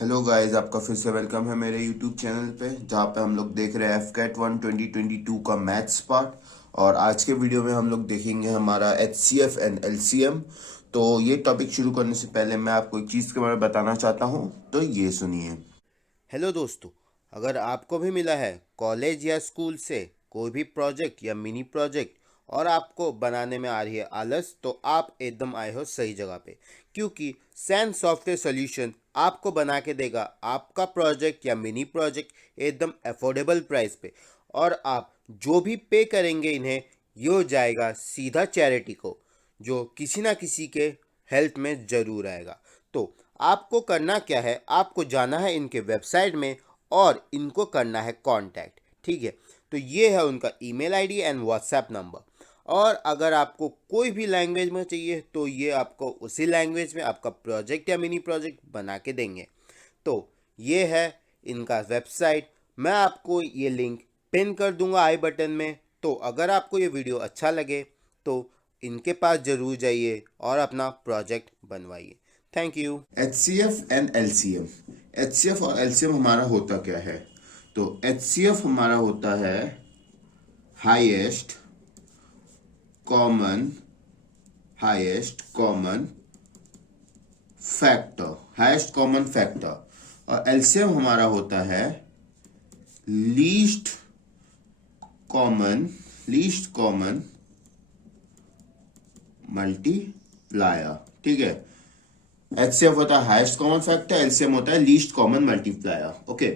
Hello guys, आपका फिर से वेलकम है मेरे यूट्यूब चैनल पे, जहाँ पे हम लोग देख रहे हैं एफकेट 1 2022 का मैथ्स पार्ट। और आज के वीडियो में हम लोग देखेंगे हमारा एचसीएफ एंड एलसीएम। तो ये टॉपिक शुरू करने से पहले मैं आपको एक चीज़ के बारे में बताना चाहता हूँ, तो ये सुनिए। हेलो दोस्तों, अगर आपको भी मिला है कॉलेज या स्कूल से कोई भी प्रोजेक्ट या मिनी प्रोजेक्ट और आपको बनाने में आ रही है आलस, तो आप एकदम आए हो सही जगह पे। क्योंकि सैन सॉफ्टवेयर सॉल्यूशन आपको बना के देगा आपका प्रोजेक्ट या मिनी प्रोजेक्ट एकदम अफोर्डेबल प्राइस पे। और आप जो भी पे करेंगे इन्हें, ये हो जाएगा सीधा चैरिटी को, जो किसी ना किसी के हेल्प में ज़रूर आएगा। तो आपको करना क्या है, आपको जाना है इनके वेबसाइट में और इनको करना है कांटेक्ट। ठीक है, तो ये है उनका email ID and WhatsApp number. और अगर आपको कोई भी लैंग्वेज में चाहिए तो ये आपको उसी लैंग्वेज में आपका प्रोजेक्ट या मिनी प्रोजेक्ट बना के देंगे। तो ये है इनका वेबसाइट। मैं आपको ये लिंक पिन कर दूंगा आई बटन में। तो अगर आपको ये वीडियो अच्छा लगे तो इनके पास ज़रूर जाइए और अपना प्रोजेक्ट बनवाइए। Thank you. HCF and LCM. HCF और एलसीएम हमारा होता क्या है? तो एचसीएफ हमारा होता है highest common highest common factor highest common factor. और एलसीएम हमारा होता है least common least common multiplier. ठीक है, एचसीएफ होता है हाईएस्ट कॉमन फैक्टर, एलसीएम होता है लीस्ट कॉमन मल्टीप्लायर। ओके,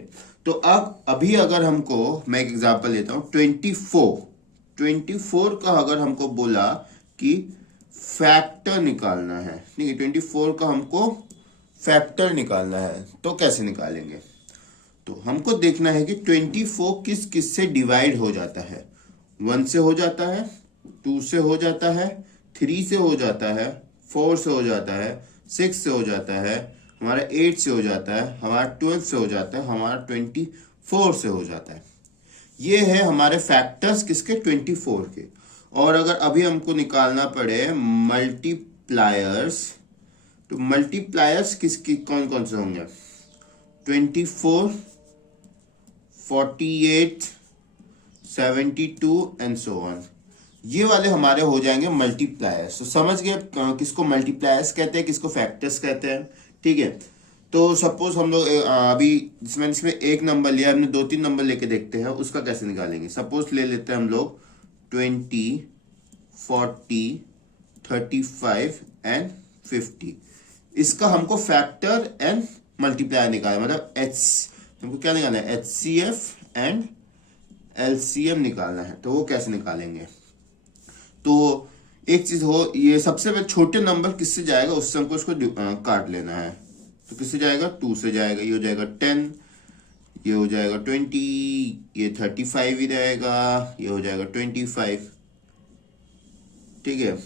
तो अब अभी अगर हमको, मैं एक एग्जांपल लेता हूं, 24 का अगर हमको बोला कि फैक्टर निकालना है, ठीक है, 24 का हमको फैक्टर निकालना है, तो कैसे निकालेंगे? तो हमको देखना है कि 24 किस किस से डिवाइड हो जाता है। 1 से हो जाता है, 2 से हो जाता है, 3 से हो जाता है, 4 से हो जाता है, 6 से हो जाता है, हमारा 8 से हो जाता है, हमारा 12 से हो जाता है, हमारा 24 से हो जाता है। ये है हमारे फैक्टर्स किसके? 24 के। और अगर अभी हमको निकालना पड़े मल्टीप्लायर्स, तो मल्टीप्लायर्स किसकी कौन कौन से होंगे? 24, 48, 72 एंड सो ऑन। ये वाले हमारे हो जाएंगे मल्टीप्लायर्स। तो समझ गए किसको मल्टीप्लायर्स कहते हैं, किसको फैक्टर्स कहते हैं। ठीक है, तो सपोज हम लोग अभी जिसमें इसमें एक नंबर लिया, हमने 2-3 नंबर लेके देखते हैं उसका कैसे निकालेंगे। सपोज ले लेते हैं हम लोग 20, 40, 35 एंड 50। इसका हमको फैक्टर एंड मल्टीप्लायर निकालना, मतलब एच, हमको क्या निकालना है? एचसीएफ एंड एलसीएम निकालना है। तो वो कैसे निकालेंगे? तो एक चीज हो, ये सबसे पहले छोटे नंबर किससे जाएगा उससे हमको उसको काट लेना है। तो किससे जाएगा? 2 से जाएगा, ये हो जाएगा 10, ये हो जाएगा 20, ये 35 ही रहेगा, ये हो जाएगा 25। ठीक है,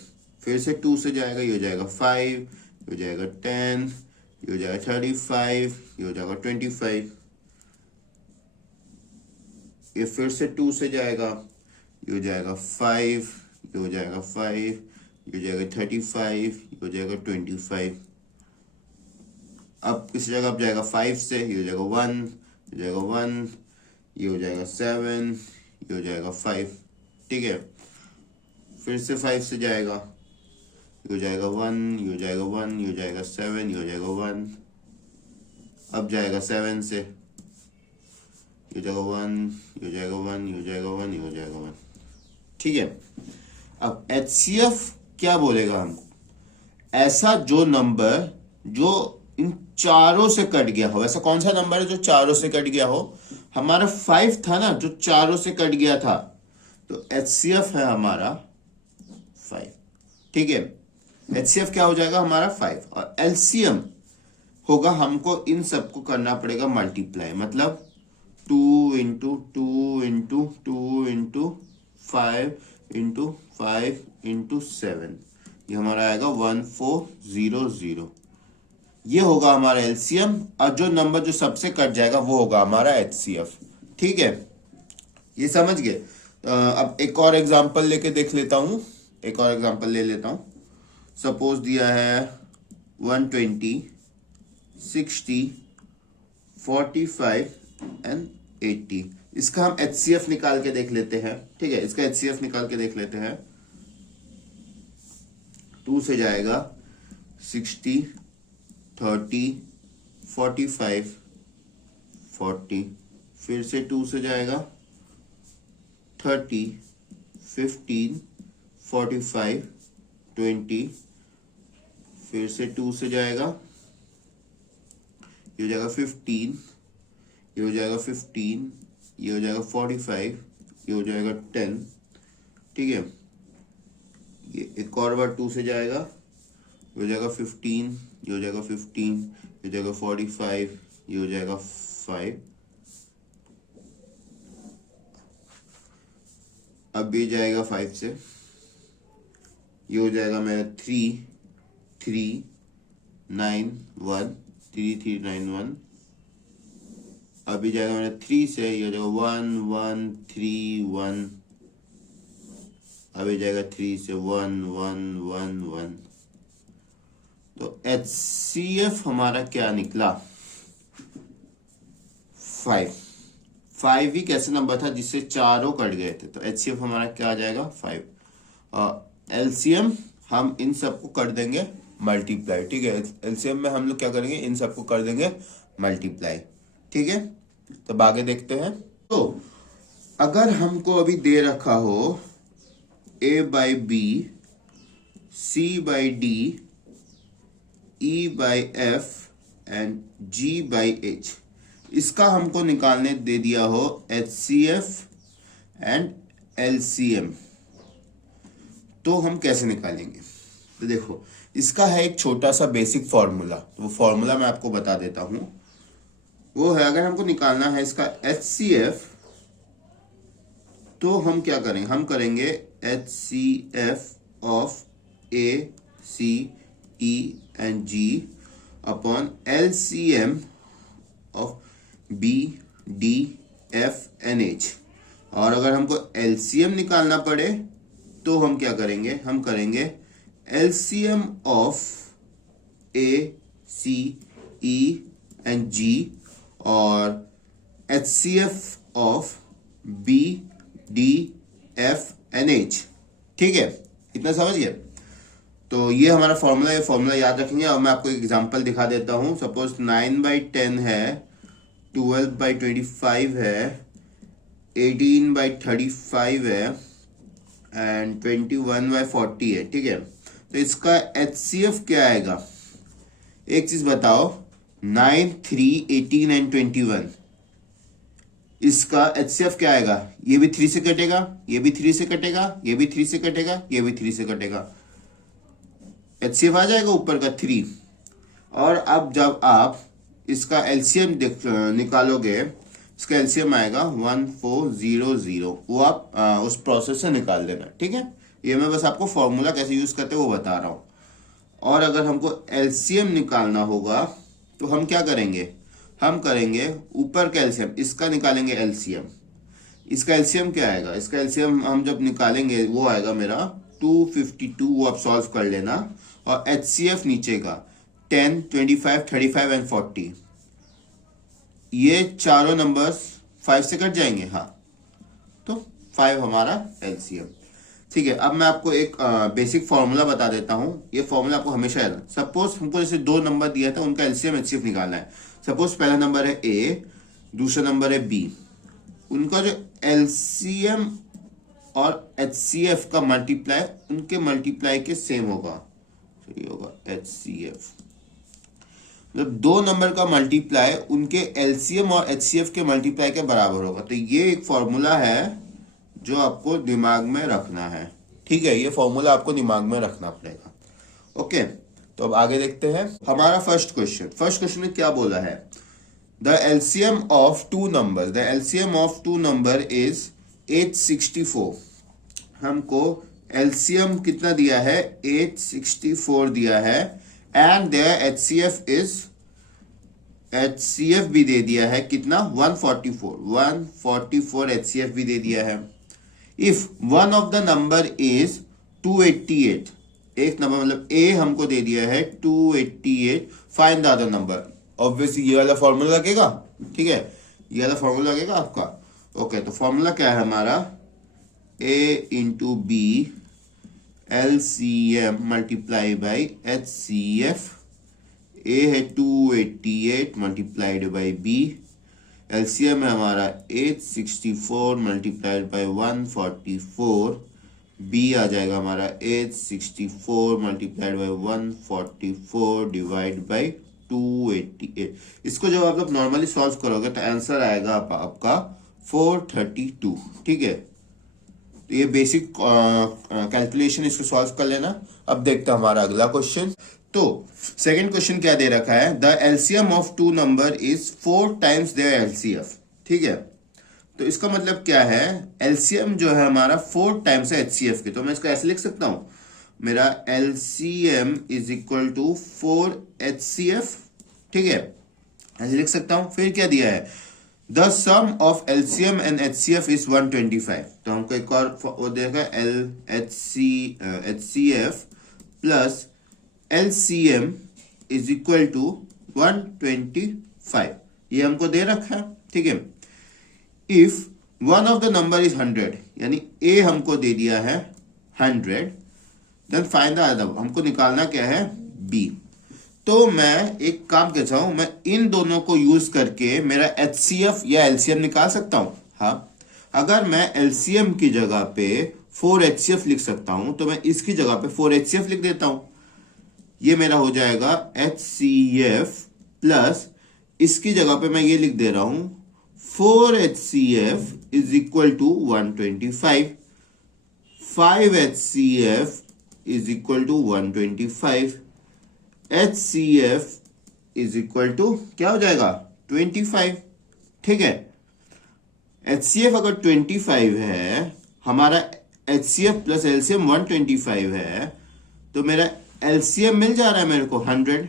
फिर से 2 से जाएगा, ये हो जाएगा 5, ये हो जाएगा 10, ये हो जाएगा 35, ये हो जाएगा 25। ये फिर से 2 से जाएगा, ये हो जाएगा 5, ये हो जाएगा 5, ये हो जाएगा 35, ये हो जाएगा 25। अब किसी जगह अब जाएगा 5 से, ये हो जाएगा 1, ये हो जाएगा 1, ये हो जाएगा 7, ये हो जाएगा 5। ठीक है, फिर से 5 से जाएगा, ये हो जाएगा 1, ये हो जाएगा 1, ये हो जाएगा 7, ये हो जाएगा 1। अब जाएगा 7 से, ये हो जाएगा 1, ये हो जाएगा 1, ये हो जाएगा 1, ये हो जाएगा 1। ठीक है, अब एचसीएफ क्या बोलेगा हमको? ऐसा जो नंबर जो इन चारों से कट गया हो। ऐसा कौन सा नंबर है जो चारों से कट गया हो? हमारा 5 था ना, जो चारों से कट गया था, तो एचसीएफ है हमारा 5। ठीक है, एचसीएफ क्या हो जाएगा? हमारा 5। और एलसीएम होगा, हमको इन सबको करना पड़ेगा मल्टीप्लाई, मतलब 2 इंटू 2 इंटू 2 इंटू 5 इंटू 7, ये हमारा आएगा 1400। ये होगा हमारा एलसीएम। और जो नंबर जो सबसे कट जाएगा वो होगा हमारा एचसीएफ। ठीक है, ये समझ गए। अब एक और एग्जांपल लेके देख लेता हूं, एक और एग्जांपल ले लेता हूं। सपोज दिया है 120, 60, 45 एंड 80। इसका हम HCF निकाल के देख लेते हैं, ठीक है, इसका HCF निकाल के देख लेते हैं। 2 से जाएगा 60, 30, 45, 40, फिर से 2 से जाएगा 30, 15, 45, 20, फिर से 2 से जाएगा, ये हो जाएगा 15, ये हो जाएगा 15, ये हो जाएगा 45, ये हो जाएगा 10, ठीक है। ये एक और बार 2 से जाएगा, ये हो जाएगा 15, ये हो जाएगा 15, ये हो जाएगा 45, ये हो जाएगा 5। अब ये जाएगा 5 से, ये हो जाएगा मेरा 3, 3, 9, 1, 3, 3, 9, 1। अभी जाएगा मेरा 3 से, ये हो जाएगा 1, 1, 3, 1। अभी जाएगा 3 से 1, 1, 1, 1। तो HCF हमारा क्या निकला? 5। 5 ही कैसे नंबर था जिससे चारों कट गए थे, तो HCF हमारा क्या आ जाएगा? 5। LCM हम इन सबको कर देंगे मल्टीप्लाई, ठीक है। LCM में हम लोग क्या करेंगे, इन सबको कर देंगे मल्टीप्लाई, ठीक है। तो आगे देखते हैं। तो अगर हमको अभी दे रखा हो A/B, C/D, E/F and G/H, इसका हमको निकालने दे दिया हो HCF एंड LCM, तो हम कैसे निकालेंगे? तो देखो, इसका है एक छोटा सा बेसिक फॉर्मूला, तो वो फॉर्मूला मैं आपको बता देता हूं। वो है, अगर हमको निकालना है इसका HCF, तो हम क्या करेंगे, हम करेंगे HCF of A, C, E and G upon LCM of B, D, F and H। और अगर हमको LCM निकालना पड़े तो हम क्या करेंगे, हम करेंगे LCM of A, C, E and G और HCF of B, D, F and H, ठीक है। इतना समझ गए? तो ये हमारा फॉर्मूला, ये फॉर्मूला याद रखेंगे। और मैं आपको एक एग्जांपल दिखा देता हूँ। सपोज 9/10 है, 12/25 है, 18/35 है एंड 21/40 है, ठीक है। तो इसका HCF क्या आएगा? एक चीज बताओ, 9, 3, 18 एंड 21, इसका HCF क्या आएगा? ये भी 3 से कटेगा, ये भी 3 से कटेगा, ये भी 3 से कटेगा, ये भी 3 से कटेगा। HCF आ जाएगा ऊपर का 3। और अब जब आप इसका LCM निकालोगे, इसका LCM आएगा 1400। वो आप उस प्रोसेस से निकाल देना, ठीक है। ये मैं बस आपको फॉर्मूला कैसे यूज करते हैं वो बता रहा हूँ। और अगर हमको LCM निकालना होगा तो हम क्या करेंगे, हम करेंगे ऊपर का LCM, इसका निकालेंगे LCM। इसका LCM क्या आएगा? इसका LCM हम जब निकालेंगे वो आएगा मेरा 252, वो आप सॉल्व कर लेना। और HCF नीचे का 10, 25, 35 एंड 40, ये चारों नंबर्स 5 से कट जाएंगे, हाँ, तो 5 हमारा LCM, ठीक है। अब मैं आपको एक बेसिक फॉर्मूला बता देता हूँ। ये फॉर्मूला आपको हमेशा याद। सपोज हमको जैसे 2 नंबर दिया था, उनका LCM HCF निकालना है। सपोज पहला नंबर है A, दूसरा नंबर है B, उनका जो LCM और HCF का मल्टीप्लाई उनके मल्टीप्लाई के सेम होगा, तो ये होगा HCF। मतलब 2 नंबर का मल्टीप्लाई उनके LCM और HCF के मल्टीप्लाई के बराबर होगा। तो ये एक फॉर्मूला है जो आपको दिमाग में रखना है, ठीक है। ये फॉर्मूला आपको दिमाग में रखना पड़ेगा, ओके। तो अब आगे देखते हैं हमारा फर्स्ट क्वेश्चन में क्या बोला है। The LCM of 2 number, the LCM of 2 number is 864। हमको LCM कितना दिया है? 864 दिया है। एंड देयर HCF भी दे दिया है, कितना? 144 HCF भी दे दिया है। If one of the number is 288, एक नंबर मतलब A हमको दे दिया है 288, find the other number. Obviously ये वाला फॉर्मूला लगेगा, ठीक है, ये वाला फॉर्मूला लगेगा आपका। ओके, तो फॉर्मूला क्या है हमारा, a into B LCM multiply by HCF। A है 288 मल्टीप्लाइड बाई बी, एलसीएम है हमारा 864 मल्टीप्लाइड बाई 144, बी आ जाएगा हमारा 864 मल्टीप्लाइड बाई 144 डिवाइड बाई 288। इसको जब आप लोग नॉर्मली सॉल्व करोगे तो आंसर आएगा आपका 432, ठीक है। तो ये बेसिक कैलकुलेशन, इसको सॉल्व कर लेना। अब देखते हैं हमारा अगला क्वेश्चन। तो सेकंड क्वेश्चन क्या दे रखा है, the LCM of two number is 4 times there LCF, ठीक है। तो इसका मतलब क्या है, एलसीएम जो है हमारा 4 टाइम्स है एचसीएफ के। तो मैं इसको ऐसे लिख सकता हूं, मेरा LCM is equal to 4 HCF, ठीक है, ऐसे लिख सकता हूं। फिर क्या दिया है, the sum of LCM and HCF is 125। तो हमको एक और वो देगा, HCF plus LCM is equal to 125, ये हमको दे रखा है, ठीक है। If one of the number is 100, यानी A हमको दे दिया है 100, देन फाइंड द अदर, हमको निकालना क्या है B। तो मैं एक काम करता हूं, मैं इन दोनों को यूज करके मेरा HCF या LCM निकाल सकता हूं। हाँ, अगर मैं LCM की जगह पे 4 HCF लिख सकता हूं, तो मैं इसकी जगह पे 4 HCF लिख देता हूं। ये मेरा हो जाएगा HCF प्लस इसकी जगह पे मैं ये लिख दे रहा हूं 4 HCF is equal to 125, 5 HCF is equal to 125, HCF is equal to क्या हो जाएगा 25, ठीक है। HCF अगर 25 है, हमारा HCF प्लस LCM 125 है, तो मेरा LCM मिल जा रहा है मेरे को 100,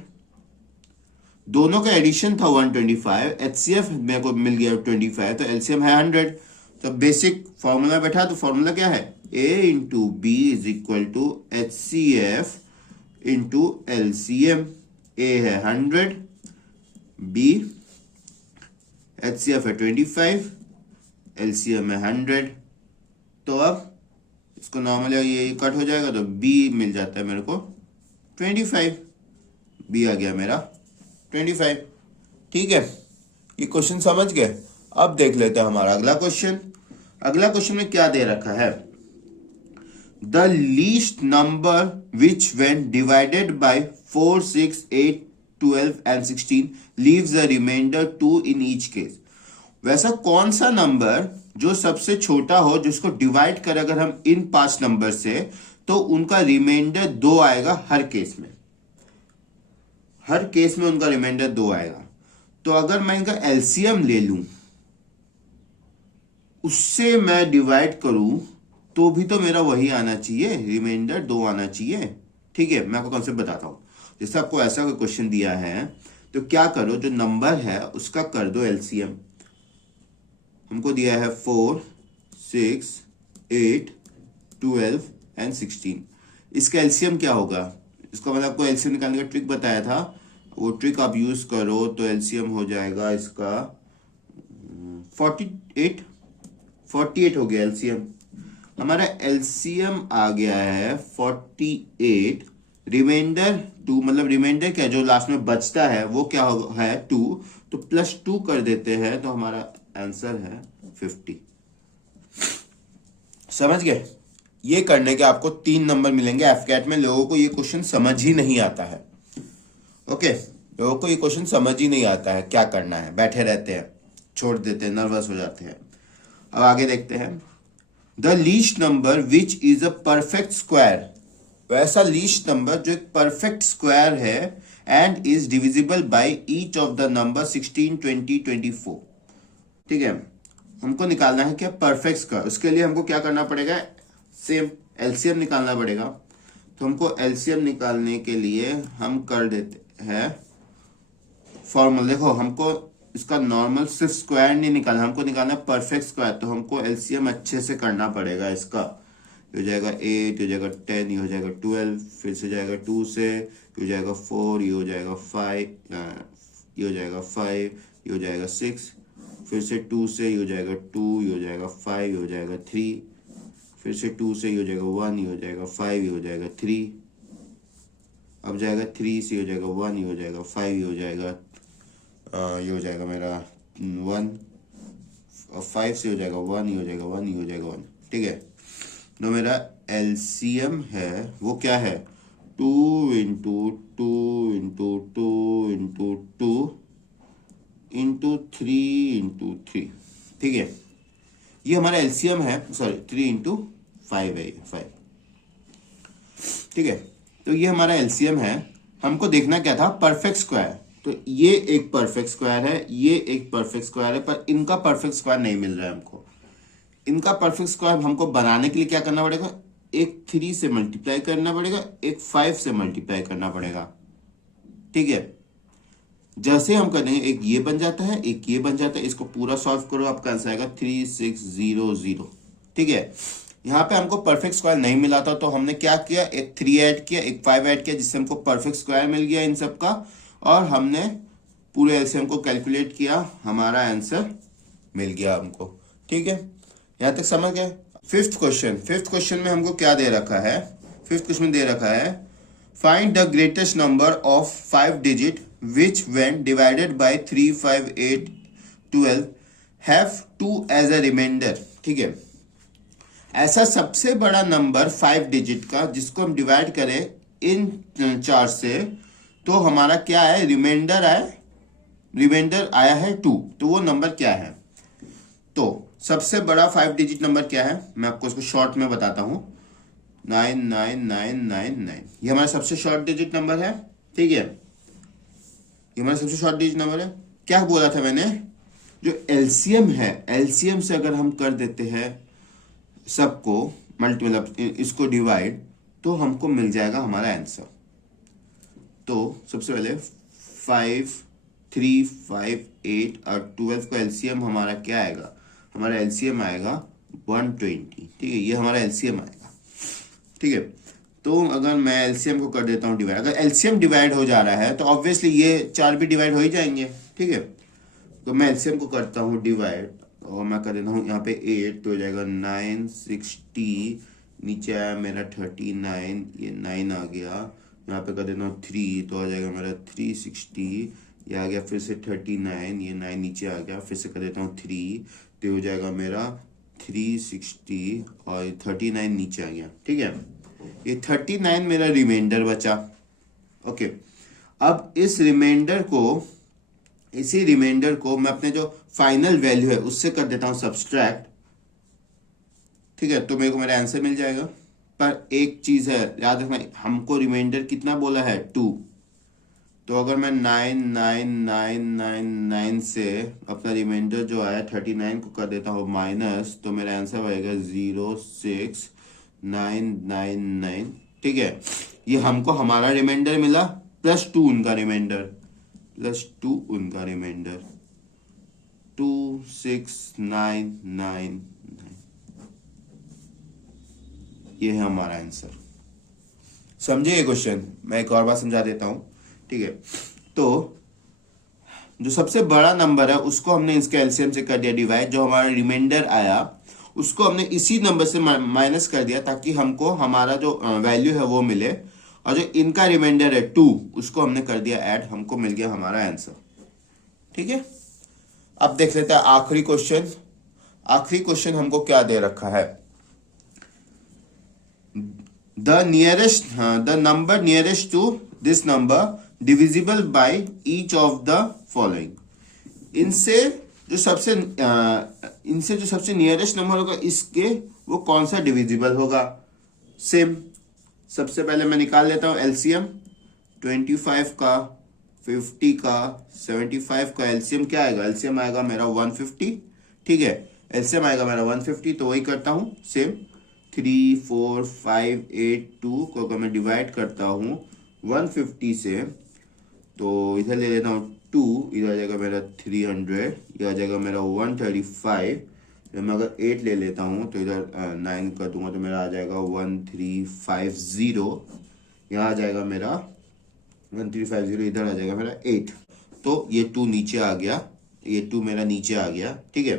दोनों का एडिशन था 125, HCF मेरे को मिल गया 25, तो LCM है 100। तो बेसिक फॉर्मूला बैठा, तो फॉर्मूला क्या है, A into B is equal to HCF into LCM। A है 100, B HCF है 25, LCM है 100। तो अब इसको नॉर्मली ये कट हो जाएगा, तो B मिल जाता है मेरे को 25, बी आ गया मेरा 25, ठीक है। ये क्वेश्चन समझ गए। अब देख लेते हैं हमारा अगला क्वेश्चन। अगला क्वेश्चन में क्या दे रखा है, the least number which when divided by 4, 6, 8, 12 and 16 leaves a reminder 2 in each case. वैसा कौन सा नंबर जो सबसे छोटा हो, जिसको डिवाइड कर अगर हम इन 5 नंबर से, तो उनका रिमाइंडर 2 आएगा हर केस में, हर केस में उनका रिमाइंडर 2 आएगा। तो अगर मैं इनका एलसीएम ले लूं, उससे मैं डिवाइड करूं, तो भी तो मेरा वही आना चाहिए, रिमाइंडर 2 आना चाहिए, ठीक है। मैं आपको कॉन्सेप्ट बताता हूं। जैसे आपको ऐसा कोई क्वेश्चन दिया है, तो क्या करो, जो नंबर है उसका कर दो एलसीएम। हमको दिया है 4, 6, 8, 12 एंड 16। इसका एलसीएम क्या होगा, इसका मतलब आपको एलसीएम निकालने का ट्रिक बताया था, वो ट्रिक आप यूज करो तो एलसीएम हो जाएगा इसका 48 हो गया एलसीएम। हमारा एलसीएम आ गया है 48, रिमाइंडर 2, मतलब रिमाइंडर क्या जो लास्ट में बचता है वो क्या है 2, तो +2 कर देते हैं, तो हमारा आंसर है 50। समझ गए। ये करने के आपको 3 नंबर मिलेंगे। एफकैट में लोगों को ये क्वेश्चन समझ ही नहीं आता है, ओके, लोगों को ये क्वेश्चन समझ ही नहीं आता है, क्या करना है, बैठे रहते हैं, छोड़ देते हैं, नर्वस हो जाते हैं। अब आगे देखते हैं, the least number which is a perfect square. वैसा लीस्ट नंबर जो एक परफेक्ट स्क्वायर है and is divisible by each of the number 16, 20, 24, ठीक है। हमको निकालना है क्या परफेक्ट स्क्वायर। उसके लिए हमको क्या करना पड़ेगा, सेम एलसीएम निकालना पड़ेगा। तो हमको एलसीएम निकालने के लिए हम कर देते हैं फॉर्मूला। देखो, हमको इसका नॉर्मल सिर्फ स्क्वायर नहीं निकालना, हमको निकालना है परफेक्ट स्क्वायर। तो हमको एलसीएम अच्छे से करना पड़ेगा। इसका ये हो जाएगा 8, हो जाएगा 10, ये हो जाएगा 12, फिर से जाएगा 2 से, ये हो जाएगा 4, ये हो जाएगा 5, ये हो जाएगा 5, ये हो जाएगा 6, फिर से 2 से ये हो जाएगा 2, ये हो जाएगा 5, ये हो जाएगा 3, फिर से 2 से ये हो जाएगा 1, ये हो जाएगा 5, ये हो जाएगा 3, अब जाएगा 3 से ये हो जाएगा 1, ये हो जाएगा 5, ये हो जाएगा ये हो जाएगा मेरा 1, और 5 से हो जाएगा 1, ये हो जाएगा 1, ये हो जाएगा 1। ठीक है, तो मेरा एलसीएम है वो क्या है 2 into 2 into 2 into 2 into 3 into 3। ठीक है, ये हमारा एलसीएम है, सॉरी 3 इंटू 5 है, 5। ठीक है, तो ये हमारा एलसीएम है। हमको देखना क्या था, परफेक्ट स्क्वायर। तो ये एक परफेक्ट स्क्वायर है, ये एक परफेक्ट स्क्वायर है, पर इनका परफेक्ट स्क्वायर नहीं मिल रहा है हमको। इनका परफेक्ट स्क्वायर हमको बनाने के लिए क्या करना पड़ेगा, एक 3 से मल्टीप्लाई करना पड़ेगा, एक 5 से मल्टीप्लाई करना पड़ेगा। ठीक है, जैसे हम कर देंगे एक ये बन जाता है, एक ये बन जाता है, इसको पूरा सॉल्व करो, आपका आंसर आएगा 3600। ठीक है, यहाँ पे हमको परफेक्ट स्क्वायर नहीं मिला था, तो हमने क्या किया, एक 3 ऐड किया, एक 5 ऐड किया, जिससे हमको परफेक्ट स्क्वायर मिल गया इन सब का, और हमने पूरे एलसीएम को कैलकुलेट किया, हमारा आंसर मिल गया हमको। ठीक है, यहाँ तक समझ गए। फिफ्थ क्वेश्चन में हमको क्या दे रखा है, फिफ्थ क्वेश्चन दे रखा है find the greatest number of 5 digit which when divided by 3, 5, 8, 12 have 2 as a remainder। ठीक है, ऐसा सबसे बड़ा नंबर 5 डिजिट का जिसको हम डिवाइड करें इन 4 से, तो हमारा क्या है, रिमाइंडर आया है 2। तो वो नंबर क्या है, तो सबसे बड़ा 5 डिजिट नंबर क्या है, मैं आपको इसको शॉर्ट में बताता हूं, 99999। ये हमारा सबसे शॉर्ट डिजिट नंबर है। ठीक है, ये हमारा सबसे शॉर्ट डिजिट नंबर है। क्या बोला था मैंने, जो एलसीएम है, एलसीएम से अगर हम कर देते हैं सबको मतलब इसको डिवाइड, तो हमको मिल जाएगा हमारा आंसर। तो सबसे पहले 5, 3, 5, 8 और 12 का एलसीएम हमारा क्या आएगा, हमारा एलसीएम आएगा 120। ठीक है, ये हमारा एलसीएम आएगा। ठीक है, तो अगर मैं एलसीएम को कर देता हूँ डिवाइड, अगर एलसीएम डिवाइड हो जा रहा है तो ऑब्वियसली ये 4 भी डिवाइड हो ही जाएंगे। ठीक है, तो मैं एलसीएम को करता हूँ डिवाइड, और मैं कर देता हूँ यहाँ पे 8, तो हो जाएगा 960, नीचे आया मेरा 39, ये 9 आ गया, यहाँ पे कर देता हूँ 3, तो आ जाएगा मेरा 360, ये आ गया, फिर से 39, ये 9 नीचे आ गया, फिर से कर देता हूँ 3, तो हो जाएगा मेरा 360, और 39 नीचे आ गया। ठीक है, ये 39 मेरा रिमाइंडर बचा। ओके, अब इसी रिमाइंडर को मैं अपने जो फाइनल वैल्यू है उससे कर देता हूं सब्सट्रैक्ट। ठीक है, तो मेरे को मेरा आंसर मिल जाएगा। पर एक चीज है याद रखना, हमको रिमाइंडर कितना बोला है 2, तो अगर मैं 99999 से अपना रिमाइंडर जो आया 39 को कर देता हूँ माइनस, तो मेरा आंसर आएगा 06999। ठीक है, ये हमको हमारा रिमाइंडर मिला प्लस 2 उनका रिमाइंडर, 26999। ये है हमारा आंसर। समझे ये क्वेश्चन, मैं एक और बार समझा देता हूं। ठीक है, तो जो सबसे बड़ा नंबर है उसको हमने इसके एलसीएम से कर दिया डिवाइड, जो हमारा रिमाइंडर आया उसको हमने इसी नंबर से माइनस कर दिया, ताकि हमको हमारा जो वैल्यू है वो मिले, और जो इनका रिमाइंडर है 2 उसको हमने कर दिया ऐड, हमको मिल गया हमारा आंसर। ठीक है, अब देख लेते हैं आखिरी क्वेश्चन। आखिरी क्वेश्चन हमको क्या दे रखा है, the number nearest to this number divisible by each of the following। इनसे जो सबसे नियरेस्ट नंबर होगा इसके, वो कौन सा डिविजिबल होगा। सेम, सबसे पहले मैं निकाल लेता हूं एलसीएम, 25 का, 50 का, 75 का एलसीएम क्या आएगा, एलसीएम आएगा मेरा 150। ठीक है, एलसीएम आएगा मेरा 150, तो वही करता हूं सेम, 3, 4, 5, 8, 2 को अगर मैं डिवाइड करता हूँ 150 से, तो इधर ले लेता हूँ 2, इधर आ जाएगा मेरा 300, ये आ जाएगा मेरा 135। जब मैं अगर 8 ले लेता हूँ तो इधर 9 कर दूंगा तो मेरा आ जाएगा 1350। यहाँ आ जाएगा मेरा 1350, इधर आ जाएगा मेरा 8। तो ये 2 नीचे आ गया, ये 2 मेरा नीचे आ गया, ठीक है।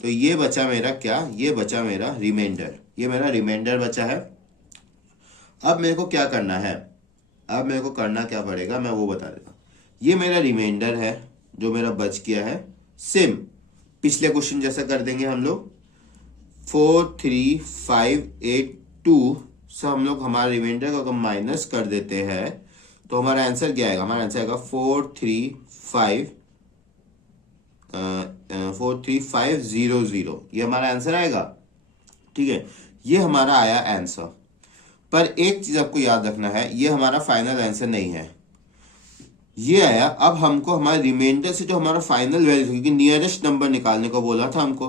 तो ये बचा मेरा क्या, ये बचा मेरा रिमाइंडर, ये मेरा रिमाइंडर बचा है। अब मेरे को क्या करना है, अब मेरे को करना क्या पड़ेगा मैं वो बता देता हूँ। ये मेरा रिमाइंडर है जो मेरा बच गया है, सेम पिछले क्वेश्चन जैसा कर देंगे हम लोग। 4 3 5 8 2 से हम लोग हमारे रिमाइंडर को अगर माइनस कर देते हैं तो हमारा आंसर क्या आएगा, हमारा आंसर आएगा 4 3 5 0 0, ये हमारा आंसर आएगा, ठीक है। ये हमारा आया आंसर। पर एक चीज आपको याद रखना है, ये हमारा फाइनल आंसर नहीं है, ये आया। अब हमको हमारे रिमाइंडर से जो हमारा फाइनल वैल्यू, क्योंकि नियरेस्ट नंबर निकालने को बोला था हमको,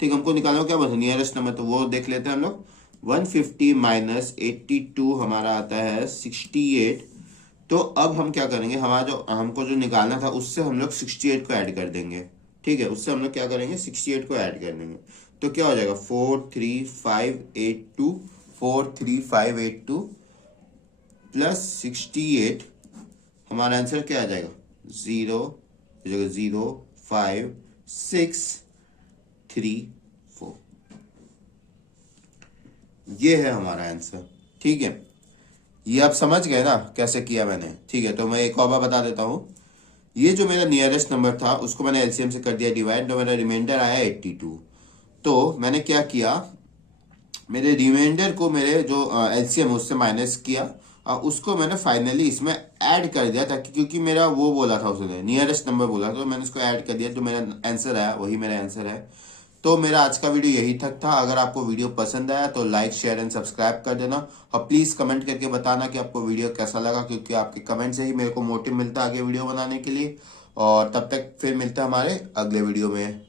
ठीक, हमको निकालने को क्या बोला, नियरेस्ट नंबर, तो वो देख लेते हैं हम लोग। 150 माइनस 82 हमारा आता है 68। तो अब हम क्या करेंगे, हमारा जो हमको जो निकालना था उससे हम लोग 68 को ऐड कर देंगे, ठीक है। उससे हम लोग क्या करेंगे, 68 को ऐड कर देंगे। तो क्या हो जाएगा 43582 43582 प्लस 68, हमारा आंसर क्या आ जाएगा 0.05634। ये है हमारा आंसर, ठीक है। ये आप समझ गए ना कैसे किया मैंने, ठीक है। तो मैं एक और बार बता देता हूँ। ये जो मेरा नियरेस्ट नंबर था उसको मैंने एलसीएम से कर दिया डिवाइड, तो मेरा रिमाइंडर आया 82। तो मैंने क्या किया, मेरे रिमाइंडर को मेरे जो एलसीएम उससे माइनस किया, उसको मैंने फाइनली इसमें ऐड कर दिया, ताकि क्योंकि मेरा वो बोला था उसने नियरेस्ट नंबर बोला, तो मैंने उसको ऐड कर दिया, जो मेरा आंसर आया वही मेरा आंसर है। तो मेरा आज का वीडियो यही तक था। अगर आपको वीडियो पसंद आया तो लाइक शेयर एंड सब्सक्राइब कर देना, और प्लीज़ कमेंट करके बताना कि आपको वीडियो कैसा लगा, क्योंकि आपके कमेंट से ही मेरे को मोटिव मिलता है आगे वीडियो बनाने के लिए। और तब तक फिर मिलते हैं हमारे अगले वीडियो में।